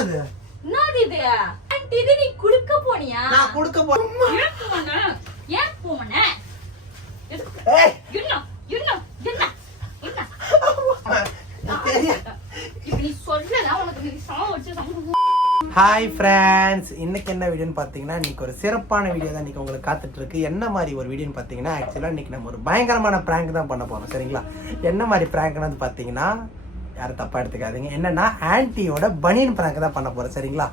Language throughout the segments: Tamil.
என்னது இது ஆன்ட்டி இது நீ குடுக்க போனியா? நான் குடுக்க போறேன். ஏன் போன? ஏய் என்ன நீ சொல்லல உனக்கு நீ சாவ வச்சு சமூக. ஹாய் ஃப்ரெண்ட்ஸ், இன்னைக்கு என்ன வீடியோன்னு பார்த்தீங்கன்னா இன்னைக்கு ஒரு சிறப்பான வீடியோ தான் இன்னைக்கு உங்களுக்கு காத்துட்டு இருக்கு. என்ன மாதிரி ஒரு வீடியோன்னு பார்த்தீங்கன்னா ஆக்சுவலாக இன்னைக்கு நம்ம ஒரு பயங்கரமான ப்ராங்க் தான் பண்ண போறோம். சரிங்களா? என்ன மாதிரி ப்ராங்க்னு பார்த்தீங்கன்னா யாரும் தப்பா எடுத்துக்காதீங்க. என்னன்னா ஆன்ட்டியோட பனியன் ப்ராங்க் தான் பண்ண போறோம். சரிங்களா?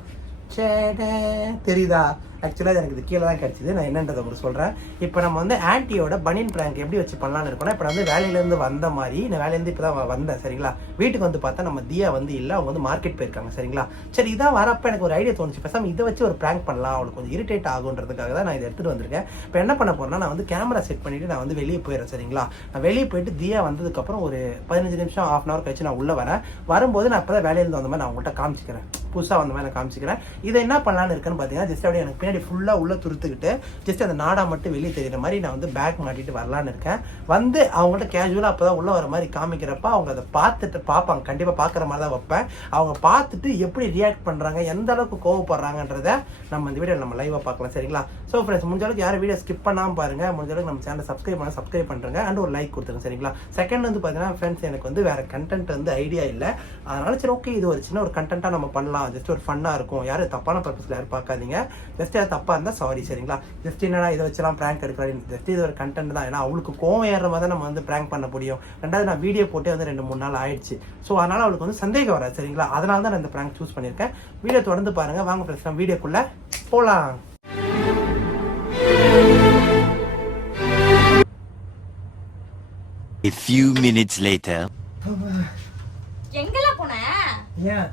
தெரியுதா? ஆக்சுவலாக எனக்கு இது கீழே தான் கிடச்சிது. நான் என்னன்றதை உங்களுக்கு சொல்கிறேன். இப்போ நம்ம வந்து ஆன்ட்டியோட பனியன் ப்ராங்க் எப்படி வச்சு பண்ணலான்னு இருக்கோம்னா, இப்போ வந்து வேலையிலேருந்து வந்த மாதிரி நான் வேலையிலேருந்து இப்போ தான் வந்தேன். சரிங்களா? வீட்டுக்கு வந்து பார்த்தா நம்ம தியா வந்து இல்லை, அவங்க வந்து மார்க்கெட் போயிருக்காங்க. சரிங்களா? சரி, இதான் வரப்போ எனக்கு ஒரு ஐடியா தோணுச்சு. பேசாமல் இதை வச்சு ஒரு ப்ராங்க் பண்ணலாம், அவளுக்கு கொஞ்சம் இரிட்டேட் ஆகுன்றதுக்காக தான் நான் இதை எடுத்துகிட்டு வந்திருக்கேன். இப்போ என்ன பண்ண போகிறேன்னா, நான் வந்து கேமரா செட் பண்ணிவிட்டு நான் வந்து வெளியே போயிடுறேன். சரிங்களா? நான் வெளியே போயிட்டு தியா வந்ததுக்கப்புறம் ஒரு 15 நிமிஷம் ½ hour கழிச்சு நான் உள்ளே வரேன். வரும்போது நான் இப்போ தான் வேலையிலேருந்து வந்த மாதிரி நான் உங்கள்கிட்ட காமிச்சிக்கிறேன். புதுசாக வந்த மாதிரி நான் காமிச்சிக்கிறேன். இதை என்ன பண்ணலான்னு இருக்குன்னு பார்த்தீங்கன்னா, ஜஸ்ட் அப்படியே எனக்கு பின்னாடி ஃபுல்லாக உள்ள துருத்துக்கிட்டு ஜஸ்ட் அந்த நாடா மட்டும் வெளியே தெரியுற மாதிரி நான் வந்து பேக் மாட்டிட்டு வரலான்னு இருக்கேன். வந்து அவங்கள்ட்ட கேஜுவலாக அப்போ தான் உள்ள வர மாதிரி காமிக்கிறப்ப அவங்க அதை பார்த்துட்டு பார்ப்பாங்க. கண்டிப்பாக பார்க்குற மாதிரி தான் வைப்பேன். அவங்க பார்த்துட்டு எப்படி ரியாக்ட் பண்ணுறாங்க, எந்த அளவுக்கு கோவப்படுறாங்கன்றத நம்ம இந்த வீடியோ நம்ம லைவாக பார்க்கலாம். சரிங்களா? ஸோ ஃப்ரெண்ட்ஸ், முடிஞ்ச அளவுக்கு யாரும் வீடியோ ஸ்கிப் பண்ணாமல் பாருங்கள். முடிஞ்ச அளவுக்கு நம்ம சேனலை சப்ஸ்கிரைப் பண்ணுறேங்க அண்ட் ஒரு லைக் கொடுத்துருங்க. சரிங்களா? செகண்ட் வந்து பார்த்தீங்கன்னா ஃப்ரெண்ட்ஸ், எனக்கு வந்து வேறு கண்டென்ட் வந்து ஐடியா இல்லை. அதனால சரி, ஓகே, இது ஒரு சின்ன ஒரு கண்டென்ட்டாக நம்ம பண்ணலாம். ஜஸ்ட் ஒரு ஃபன்னாக இருக்கும். யாரும் தப்பான பர்பஸில் யாரும் பார்க்காதீங்க. ஜஸ்ட் யாரும் தப்பாக இருந்தால் சாரி. சரிங்களா? ஜஸ்ட் என்னடா இதை வச்சுலாம் ப்ராங்க் எடுக்கிறாரு, ஜஸ்ட் இது ஒரு கண்டென்ட் தான். ஏன்னா அவளுக்கு கோவம் ஏறுற மாதிரி தான் நம்ம வந்து ப்ராங்க் பண்ண முடியும். ரெண்டாவது நான் வீடியோ போட்டே வந்து 2-3 நாள் ஆயிடுச்சு. ஸோ அதனால் அவளுக்கு வந்து சந்தேகம் வராது. சரிங்களா? அதனால தான் நான் இந்த ப்ராங்க் சூஸ் பண்ணியிருக்கேன். வீடியோ தொடர்ந்து பாருங்கள். வாங்க ஃப்ரெண்ட்ஸ், நம்ம வீடியோக்குள்ளே போகலாம். A few minutes later. எங்கல போன? ஏன்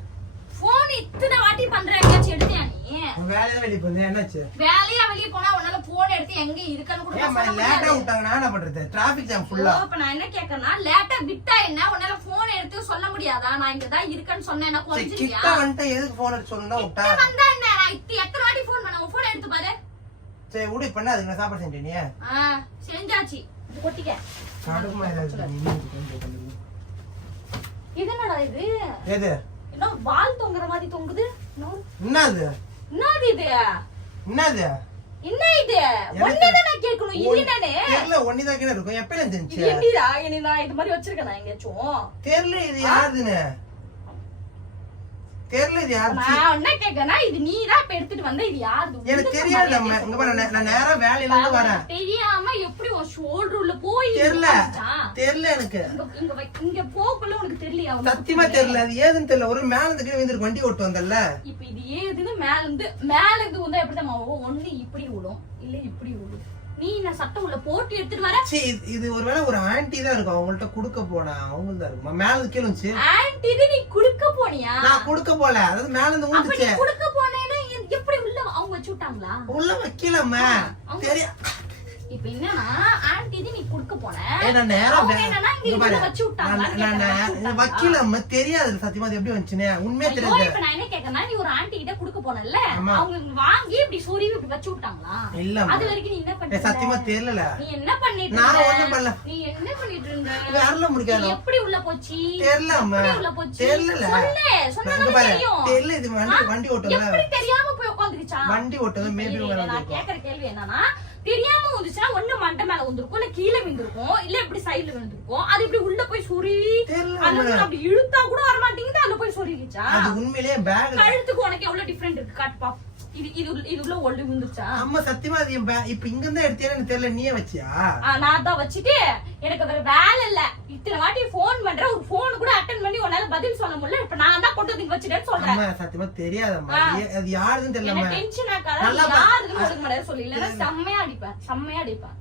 போன் இத்தனை வாட்டி பண்றேன், எடுத்தியா நீ? வேலையில வெளியே போனேன். என்னாச்சு? வேலையா வெளிய போனா உன்னால போன் எடுத்து எங்க இருக்கன்னு கூட சொல்ல முடியாது. லேட்டா விட்டாங்க, நான் என்ன பண்றது? டிராஃபிக் ஜாம் ஃபுல்லா. இப்ப நான் என்ன கேக்குறேன்னா, லேட்டா விட்டா என்ன, உன்னால போன் எடுத்து சொல்ல முடியாதா? நான் இங்க தான் இருக்கேன்னு சொன்னேன். நான் கொஞ்சியா கிட்ட வந்து எதுக்கு போன் எடுத்து சொன்னா விட்டா? வந்தா என்ன? நான் எத்தனை வாட்டி போன் பண்ண, உன் போன் எடுத்து பாரு. சரி விடு, பண்ண அதுக்கு நான் சாப்பாடு செஞ்சேன். நீ செஞ்சாச்சு, கொட்டிக்க. கடுமை இது என்னடா இது? எது? என்ன வால் தொங்குற மாதிரி தொங்குது? என்னது? என்னது இது? என்னது? என்ன இது? ஒண்ணேதான் நான் கேக்கணும். இது என்னனே? தெரியல, ஒண்ணேதான் கேன இருக்கும். எப்பல தெரிஞ்சு? இது எப்படிடா? இனி நான் இது மாதிரி வச்சிருக்கேன் எங்கேயாச்சும்? தெரியல, இது யாருதுன்னு தெரியல. இது யாரு? நான் என்ன கேக்குறேன்னா, இது நீதான் இப்ப எடுத்துட்டு வந்த, இது யாருது? எனக்கு தெரியாது. இங்க பாரு, நான் நேரா வேலையில இருந்து வரேன். தெரியாம எப்படி உன் ஷோல்டர் உள்ள போய் தெரியல எனக்கு. இங்க போக்குள்ள உனக்கு தெரியலையா? சத்தியமா தெரியல. அது ஏதுன்னு தெரியல. ஒரு மேல இருந்து கீழ வந்து வண்டி ஓட்டு வந்தல்ல. இப்ப இது ஏதுன்னு மேல இருந்து வந்தா எப்படிதான் ஒண்ணு இப்படி விடும், இல்ல இப்படி விடும். நீ நான் சட்டை உள்ள போட்டு எடுத்துட்டு வர. இது ஒருவேளை ஒரு ஆன்ட்டி தான் இருக்கும். அவங்கள்ட்ட குடுக்க போனேன். அவங்க தான் இருக்கும். மேல இருந்து கீழ வந்துச்சு. ஆன்ட்டி இது நீ குடுக்க போனியா? நான் குடுக்க போல. அதாவது மேல இருந்து ஊந்துச்சு. குடுக்க போனேன்னா எப்படி உள்ள அவங்க வச்சு விட்டாங்களா? உள்ள வைக்கலம்மா. சரி, இப்ப என்னன்னா, ஆன்ட்டி இது நீ குடுக்க போன. நான் நேரா என்னன்னா இங்க வச்சு விட்டாங்களா? நான் வைக்கலம்மா. தெரியாது சத்தியமா அது எப்படி வந்துச்சுன்னு. உண்மையா தெரியாது. இப்ப நான் என்ன கேக்குறேன்னா, நீ ஒரு ஆன்ட்டி கிட்ட குடுக்க போனல்ல, அவங்க வாங்கி இப்படி சொருவி இப்படி வச்சு விட்டாங்களா? இல்ல, அது வரைக்கும் நீ என்ன பண்ண? சத்தியமா தெரியல. நீ என்ன பண்ணிட்டு நான் ஒண்ணும் பண்ணல. நீ என்ன பண்ணிட்டு இருந்த? வரல முடியாது. எப்படி உள்ள போச்சு? தெரியலம்மா. உள்ள போச்சு தெரியல. சொன்னா தெரியும். தெரியல. இது வண்டி ஓட்டல. எப்படி தெரியாம போய் உட்கார்ந்துச்சா? வண்டி ஓட்டது மேபி நான் கேக்குற கேள்வி என்னன்னா, தெரியாம வந்துச்சுன்னா ஒண்ணு மண்டை மேல வந்திருக்கும், இல்ல கீழே விழுந்திருக்கும், இல்ல இப்படி சைடுல விழுந்திருக்கும். அது இப்படி உள்ள போய் சொருவி அப்படி இழுத்தா கூட வர மாட்டேங்குது, அதுல போய் சொருவிச்சா? அது உண்மையிலேயே பேக். கழுத்துக்கு உனக்கு எவ்வளவு டிஃபரெண்ட் இருக்கு காட்டு பாப்போம். இது உள்ள ஒள்ளு விழுந்துச்சா? அம்மா சத்தியமா அது இப்ப இங்க இருந்தா எடுத்தியா எனக்கு தெரியல. நீயே வச்சியா? நான் தான் வச்சுட்டு எனக்கு வேற வேலை இல்ல. இத்தனை வாட்டி போன் பண்ற, ஒரு போன் கூட அட்டெண்ட் பண்ணி உன்னால பதில் சொல்ல முடியல. இப்ப நான் தான் கொண்டு வந்து வச்சிட்டேன்னு சொல்றேன். அம்மா சத்தியமா தெரியாதம்மா. அது யாருன்னு தெரியல. எனக்கு டென்ஷன் ஆகாத. யாருன்னு ஒழுங்கு மரியாதை சொல்லி, இல்ல செம்மையா அடிப்பேன்.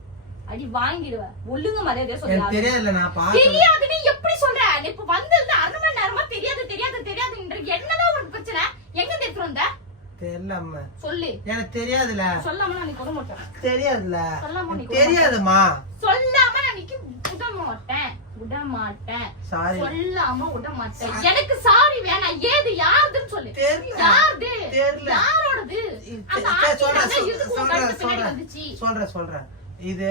அடி வாங்கிடுவேன். ஒழுங்கு மரியாதையா சொல்லி. எனக்கு தெரியல. நான் பாத்து தெரியாது. நீ எப்படி சொல்ற? இப்ப வந்திருந்த 1/2 மணி நேரமா தெரியாதுன்ற என்னதான் உனக்கு பிரச்சனை? எங்க எடுத்துட்டு வந்த? தெரியல அம்மா. சொல்லு. எனக்கு தெரியாதுல. சொல்லாம நான் கொட மாட்டேன். தெரியாதுல. சொல்லாம நீ தெரியாதுமா. சொல்லாம நான் விட மாட்டேன். சாரி. சொல்லாம விட மாட்டேன். எனக்கு சாரி வேணாம். ஏது யாருதுன்னு சொல்லு. யாருது? யாரோடது? சொல்றேன். இது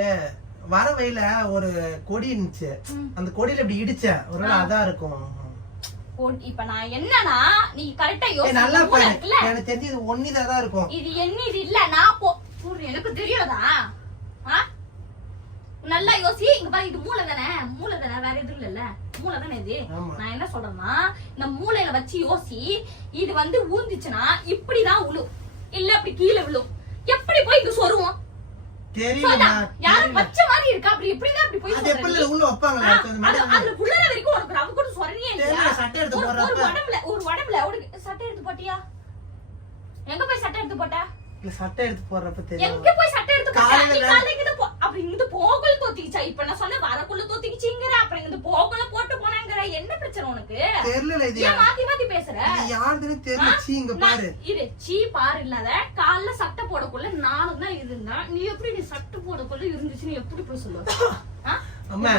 வர வழியில ஒரு கொடி இருந்துச்சு. அந்த கொடியில இப்படி இடிச்ச ஒருவேளை அதான் இருக்கும். இப்ப நான் என்னன்னா நீ கரெக்டா நல்லா யோசிச்சு பாரு, இருக்குல்ல எனக்கு தெரிஞ்சு இது ஒண்ணுதான் இருக்கும். இது என்ன இது இல்ல நான் எனக்கு தெரியாதா நல்லா யோசி. இங்க பாரு, இது மூளை தானே வேற எதுவும் இல்ல, மூளை தானே இது. நான் என்ன சொல்றேன்னா இந்த மூளையில வச்சு யோசி. இது வந்து ஊந்துச்சுன்னா இப்படிதான் விழும், இல்ல அப்படி கீழே விழும். எப்படி போய் இங்க சொருவோம்? தெரியல யாரும் வச்ச மாதிரி இருக்கா? அப்படி எப்படிதான் அப்படி போய் அது எப்படி உள்ள வைப்பாங்களா? அதுல புள்ளற வரைக்கும் உனக்கு ரவு கூட சொரணியே இல்லையா? சட்டை எடுத்து போறப்ப ஒரு உடம்புல சட்டை எடுத்து போட்டியா? எங்க போய் சட்டை எடுத்து போட்ட? இல்ல சட்டை எடுத்து போறப்ப தெரியும். எங்க போய் சட்டை எடுத்து போட்ட? காலையில அப்படி இங்க போகல தோத்திக்கிச்சா? இப்ப நான் சொன்ன வரக்குள்ள தோத்திக்கிச்சிங்கற, அப்புறம் இங்க போகல போட்டு போனாங்கற. என்ன பிரச்சனை உனக்கு? தெரியல இது. ஏன் மாத்தி பேசுற? இது யாருன்னு தெரியல. சீ இங்க பாரு. இது சீ பாரு இல்லாத காலைல சட்டை போடக்குள்ள நானும் தான் இருந்தேன். நீ எப்படி நீ சட்டை போடக்குள்ள இருந்துச்சு நீ எப்படி போய் சொல்லுவ? அம்மா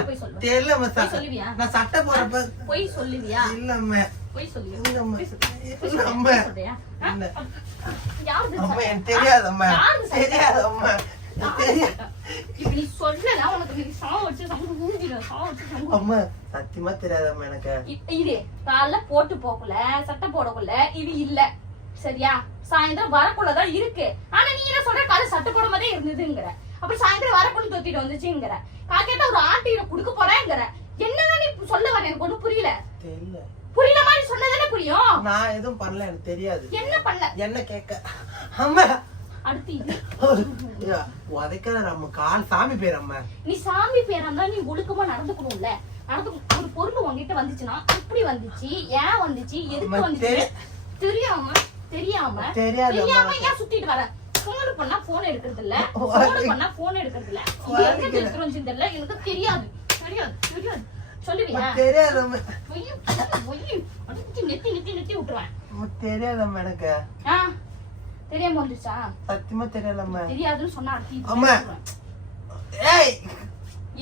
தெரியல மச்சா. சொல்லுவியா? நான் சட்டை போறப்ப போய் சொல்லுவியா? இல்ல அம்மா. போய் சொல்லுவியா? இல்ல அம்மா. இல்ல அம்மா. இல்ல. யாரு அம்மா எனக்கு தெரியாது அம்மா. தெரியாது அம்மா. இப்ப நீ சொல்லல உனக்கு நீ சாவ வச்சு சமூக ஊதிர சாவ வச்சு சமூக. அம்மா சத்தியமா தெரியாது அம்மா எனக்கு. இது காலைல போட்டு போகல சட்டை போடக்குள்ள இது இல்ல சரியா? சாயந்தரம் வரக்குள்ளதான் இருக்கு. ஆனா நீ என்ன சொல்ற காலை சட்டை போட மாதிரியே இருந்ததுங்கிற, அப்புறம் சாயந்தரம் வரக்குள்ள தோத்திட்டு வந்துச்சுங்கிற, காக்கேட்ட ஒரு ஆட்டியில குடுக்க போறேங்கிற. என்னதான் நீ சொல்ல வர? எனக்கு ஒண்ணும் புரியல. தெரியல. புரியல மாதிரி சொன்னதானே புரியும். நான் எதுவும் பண்ணல, எனக்கு தெரியாது. என்ன பண்ணல? என்ன கேட்க? அம்மா அடுத்து இது உதைக்கிற நம்ம கால் சாமி பேர் அம்மா. நீ சாமி பேரா இருந்தா நீ ஒழுக்கமா நடந்துக்கணும்ல. ஒரு பொருள் உங்ககிட்ட வந்துச்சுன்னா எப்படி வந்துச்சு, ஏன் வந்துச்சு, எதுக்கு வந்துச்சு தெரியாம ஏன் சுத்திட்டு வர? போன் பண்ணா போன் எடுக்கிறது இல்ல, எங்க எடுத்துரும் தெரியல. எனக்கு தெரியாது சொல்லுவியா? தெரியாது நெத்தி விட்டுருவேன். தெரியாதம்மா எனக்கு. தெரியாம வந்துச்சா? சத்தியமா தெரியலம்மா. தெரியாதுன்னு சொன்னா அம்மா ஏய்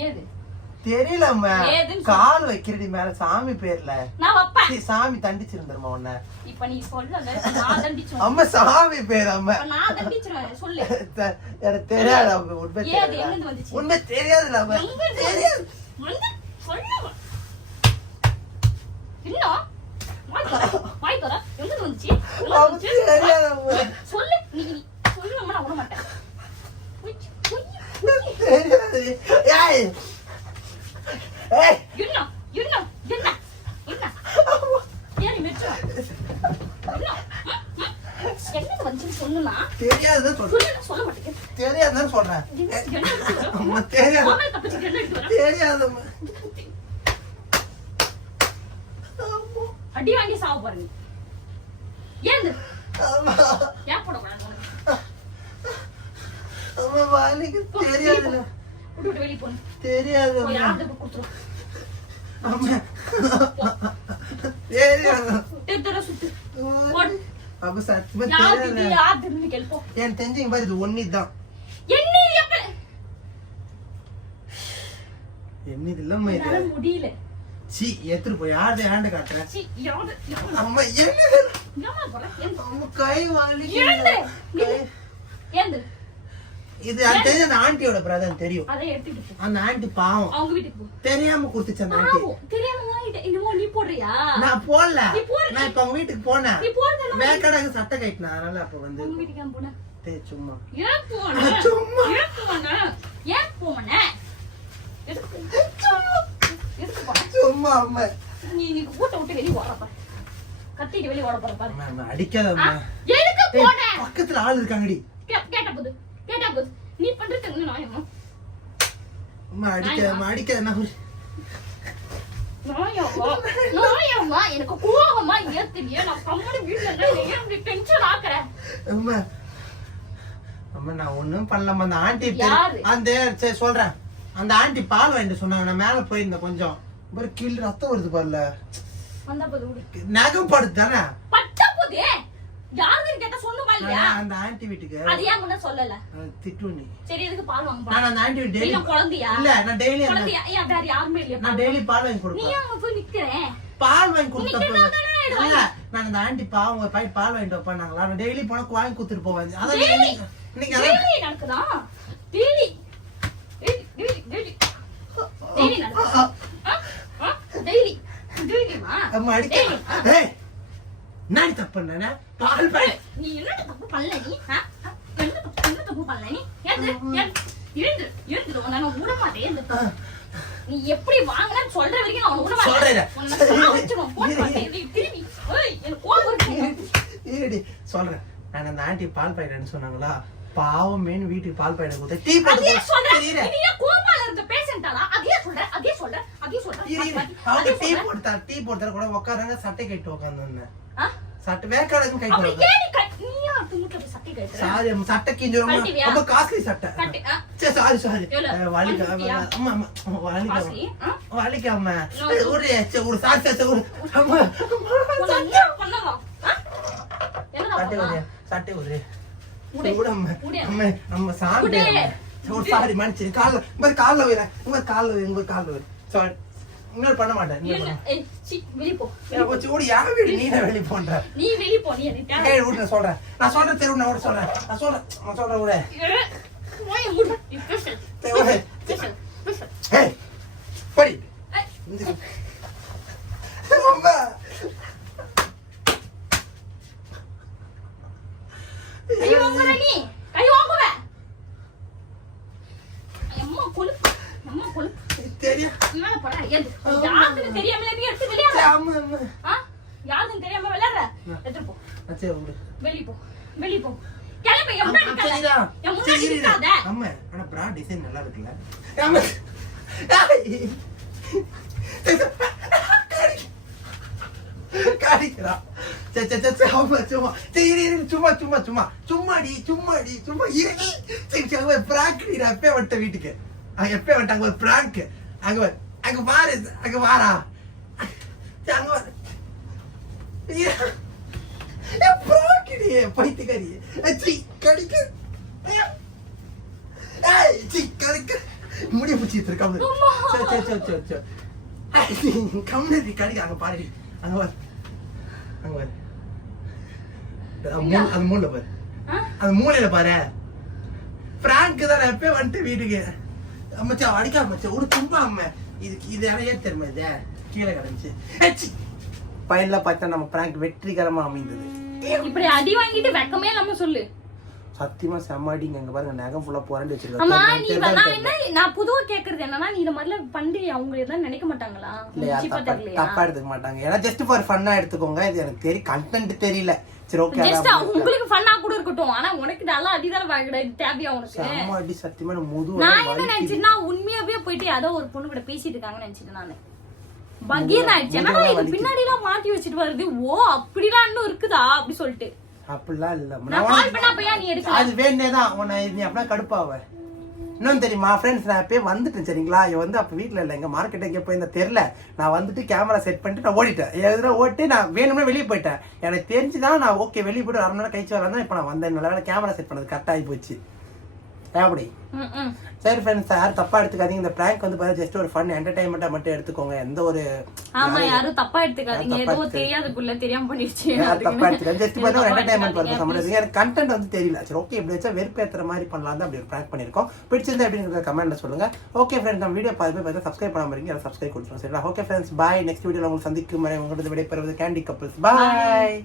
ஏது தெரியலம்மா. கால் வைக்கிறடி மேல சாமி பேர்ல நான் வைப்பேன். சாமி தண்டிச்சிருந்தருமா உன்ன. இப்ப நீ சொல்லல நான் தண்டிச்சுவேன். அம்மா சாமி பேர் அம்மா. நான் தண்டிச்சுவேன் சொல்லு. எனக்கு தெரியாது அம்மா. உண்மை ஏது எங்க வந்துச்சு? உண்மை தெரியாதுல அம்மா. தெரியாது வந்து சொல்லுவா. இன்னும் வாய் தர எங்க வந்துச்சு? தெரியாது அம்மா. சொல்லு நீ சொல்லு அம்மா. நான் விட மாட்டேன். தெரியாது. ஏய் ஏய் என்ன ஏறி மெட்ரோ என்ன வந்துச்சு சொல்லுனா? தெரியாதுன்னு சொல்ல மாட்டேங்க. தெரியாதுன்னு சொல்றேன். அம்மா தெரியாது. தெரியாதம்மா. அடி வாங்கி சாவ பாருங்க. ஏன் அம்மா ஏன் போடக்கூடாது? அம்மா வாலிக்கு தெரியாதுல. விட்டு வெளியே போன தெரியாது அம்மா. யார்கிட்ட கொடுத்துரு? அம்மா தெரியாது. தெத்தற சுத்து ஓடு. அப்ப சத்தியமா யார்கிட்ட தெரியாது. யார்கிட்ட கேள்ப்போ. எனக்கு தெரிஞ்சு பாரு இது ஒண்ணுதான். என்ன இல்லம்மா இது. என்னால முடியல. சீ எடுத்து போய் யார்கிட்ட ஹேண்ட் காட்டுற? சீ யாரு அம்மா என்ன என்னமா போற? அம்மா கை வாலிக்கு. ஏந்து இது எனக்கு தெரிஞ்ச அந்த ஆண்டியோட பிரதர் தெரியும். அதை எடுத்துட்டு போ. அந்த ஆண்டி பாவம் அவங்க வீட்டுக்கு போ. தெரியாம குடுத்துச்சு அந்த ஆண்டி. தெரியாம இன்னும் நீ போடுறியா? நான் போடல. நான் இப்ப அவங்க வீட்டுக்கு போனேன். நீ போறதெல்லாம் வேக்கடாக சட்டை கட்டினா அதனால அப்ப வந்து அவங்க வீட்டுக்கு நான் போனேன். சும்மா ஏன் போன? சும்மா ஏன் போன? எதுக்கு போன? சும்மா அம்மா. நீ கூட்ட விட்டு வெளிய ஓட பாரு. கத்திட்டு வெளிய ஓட போற பாரு. அம்மா அடிக்காதம்மா. எதுக்கு போன? பக்கத்துல ஆள் இருக்காங்கடி. கேட்டா போது நீ பண்றது நாயம்மா. அம்மா அடிக்காத நான் நாயம்மா எனக்கு கோவமா ஏத்துறியா? நான் கம்மனு வீட்டுல இருந்தா டென்ஷன் ஆக்குறேன். அம்மா அம்மா நான் ஒண்ணும் பண்ணலம்மா. அந்த ஆண்டி யாரு? அந்த சரி சொல்றேன். அந்த ஆண்டி பால் வாங்கிட்டு சொன்னாங்க. நான் மேல போயிருந்தேன் கொஞ்சம். ஒரு கீழ் ரத்தம் வருது பாருல. வந்தா போது விடு. நகம் படுது தானே? பட்டா போதே. யாருன்னு கேட்டா சொல்லுமா இல்லையா? அந்த ஆண்டி வீட்டுக்கு அது ஏன் முன்ன சொல்லல? திட்டு நீ. சரி எதுக்கு பால் வாங்க நான் அந்த ஆண்டி வீட்டு டெய்லி குழந்தையா? இல்ல நான் டெய்லி குழந்தையா? ஏன் வேற யாருமே இல்லையா? நான் டெய்லி பால் வாங்கி நீ கொடுப்பேன். அங்க போய் நிக்கிறேன். பால் வாங்கி கொடுத்தப்ப இல்ல நான் அந்த ஆண்டி பாவம் ஒரு பாய் பால் வாங்கிட்டு வைப்பாங்களா. நான் டெய்லி போனா வாங்கி கொடுத்துட்டு போவேன். அதான் இன்னைக்கு டெய்லி நடக்குதா? டெய்லி டெய்லி டெய்லி டெய்லி நடக்குதா? டெய்லி டெய்லி தெரியுமா? அம்மா அடிக்க ஏய் நான் தப்பு பண்ணேனா பால் பாய் நீ என்ன தப்பு பண்ணல நீ என்ன தப்பு பண்ணல நீ இருந்து நான் விட மாட்டேன் நீ எப்படி வாங்கினு சொல்ற வரைக்கும் நான் விட மாட்டேன் திரும்பி எனக்கு கோபம் இருடி சொல்றேன் நான் அந்த ஆண்டி பால் பாய்டன்னு சொன்னாங்களா பாவமேன்னு வீட்டுக்கு பால் பாய்ட கொடுத்த டீ போட்டு சொல்றேன் நீ கோமால இருக்க பேஷண்டாலா அதே சொல்றேன் அவங்க டீ போடுற கூட உட்காராங்க சட்டை கட்டி உட்கார்ந்து சட்டை வேக்காடக்கும் கை போடுறாங்க சாரி சட்டை கிஞ்சிரும் ரொம்ப காஸ்ட்லி சட்டை சரி சாரி வலிக்காம ஒரு சாரி அம்மா சட்டை ஒரு நம்ம சாமி ஒரு சாரி மன்னிச்சு கால்ல வயிறேன் சாரி இன்னொரு பண்ண மாட்டேன் வெளிய போ ஓடி யார வீடு நீ வெளிய போன்ற நீ வெளிய போ நீ ஏய் ஊட்ட சொல்றேன் நான் சொல்றேன் தெரு நான் ஓட சொல்றேன் நான் சொல்றேன் ஊட ஓய் ஊட ஏய் படி அம்மா கை வாங்குற நீ கை வாங்குவ அம்மா கொலு தெரியும் மேல போடா யாருக்கு தெரியாமல நீ எடுத்து விளையாடுற யாருக்கு தெரியாம விளையாடுற எடுத்து போ அச்சே ஊடு வெளிய போ கிளம்பு முன்னாடி நிக்காத அம்மா ஆனா பிரா டிசைன் நல்லா இருக்குல்ல காடிக்கிறா வீட்டுக்கு எப்ப வந்துட்டாங்க ஒரு பிராங்க் அங்க பாரு அங்க வாரா அங்க பைத்தியக்காரி கடிக்க முடிய பிடிச்சிட்டு இருக்காங்க கம்யூனிட்டி கடிக்க அங்க பாரு அங்க பாரு அங்க பாரு அந்த மூலையில பாரு அந்த மூலையில பாரு பிராங்க் தான் எப்ப வந்துட்டு வீட்டுக்கு அம்மச்சா அடிக்காம மச்சா ஒரு தும்பா அம்மா இது யாரையே தெரியுமா இது கீழே கிடந்துச்சு பையன்ல பார்த்தா நம்ம பிராங்க் வெற்றிகரமா அமைந்தது இப்படி அடி வாங்கிட்டு வெக்கமே இல்லாம சொல்லு சத்தியமா செம்மாடிங்க அங்க பாருங்க நகம் ஃபுல்லா புரண்டு அம்மா நீ நான் என்ன நான் பொதுவா கேக்குறது என்னன்னா நீ இந்த மாதிரில பண்ணி அவங்க எல்லாம் நினைக்க மாட்டாங்களா தப்பா எடுத்துக்க மாட்டாங்க ஏன்னா ஜஸ்ட் ஃபார் ஃபன்னா எடுத்துக்கோங்க இது எனக்கு தெரியும் கண்டென்ட் தெரியல சரி ஓகே ஜஸ்ட் உங்களுக்கு ஃபன்னா கூட இருக்கட்டும் ஆனா உனக்கு நல்லா அடிதான வாங்கடா இது தேவையா உனக்கு செம்மாடி சத்தியமா முது நான் என்ன நினைச்சேன்னா உண்மையாவே போயிட்டு யாரோ ஒரு பொண்ணு கூட பேசிட்டு இருக்காங்கன்னு நினைச்சிட்டேன் நானு பகீர் ஆயிடுச்சு ஏன்னா இது பின்னாடி எல்லாம் மாட்டி வச்சிட்டு வருது ஓ அப்படிலாம் இன்னும் இருக்குதா அப்படி சொல்லிட்டு அப்படிலாம் இல்ல நான் கால் பண்ணா பையா நீ எடுக்க அது வேணேதான் உன்னை நீ அப்படியே கடுப்பாவ இன்னும் தெரியுமா ஃப்ரெண்ட்ஸ் நான் எப்பயே வந்துட்டேன் சரிங்களா இவன் வந்து அப்போ வீட்டில் இல்லை எங்கள் மார்க்கெட் எங்கே போய் இந்த தெரில நான் வந்துட்டு கேமரா செட் பண்ணிட்டு நான் ஓடிட்டேன் எதுனா ஓட்டு நான் வேணும்னே வெளியே போயிட்டேன் எனக்கு தெரிஞ்சுதான் நான் ஓகே வெளியே போய்ட்டு 1/2 மணி நேரம் கழிச்சு வரலாம் இப்போ நான் வந்தேன் நல்ல வேலை கேமரா செட் பண்ணது கரெக்டாக ஆகி போச்சு அப்படி சரி ஃப்ரெண்ட்ஸ் யாரும் தப்பா எடுத்துக்காதீங்க இந்த பிராங்க் வந்து பாத்தா ஜஸ்ட் ஒரு ஃபன் என்டர்டைன்மெண்டா மட்டும் எடுத்துக்கோங்க எந்த ஒரு ஆமா யாரும் தப்பா எடுத்துக்காதீங்க ஏதோ தெரியாதக்குள்ள தெரியாம பண்ணிடுச்சு தப்பா எடுத்துக்காதீங்க ஜஸ்ட் பாத்தா ஒரு என்டர்டைன்மெண்ட் பர்பஸ் சம்பந்தம் எனக்கு கண்டென்ட் வந்து தெரியல சரி ஓகே இப்படி வச்சா வெறுப்பேத்துற மாதிரி பண்ணலாம் தான் அப்படி ஒரு பிராங்க் பண்ணிருக்கோம் பிடிச்சிருந்தா அப்படிங்கறத கமெண்ட்ல சொல்லுங்க ஓகே ஃப்ரெண்ட்ஸ் நம்ம வீடியோ பார்த்து சப்ஸ்கிரைப் பண்ணாம இருக்கீங்க அதை சப்ஸ்கிரைப் கொடுத்துருங்க சரிங்களா ஓகே ஃப்ரெண்ட்ஸ் பாய் நெக்ஸ்ட் வீடியோல உங்களுக்கு சந்திக்கும் வரை உங்களோட விடைபெறுவது கேண்டி கப்பிள்ஸ் பாய்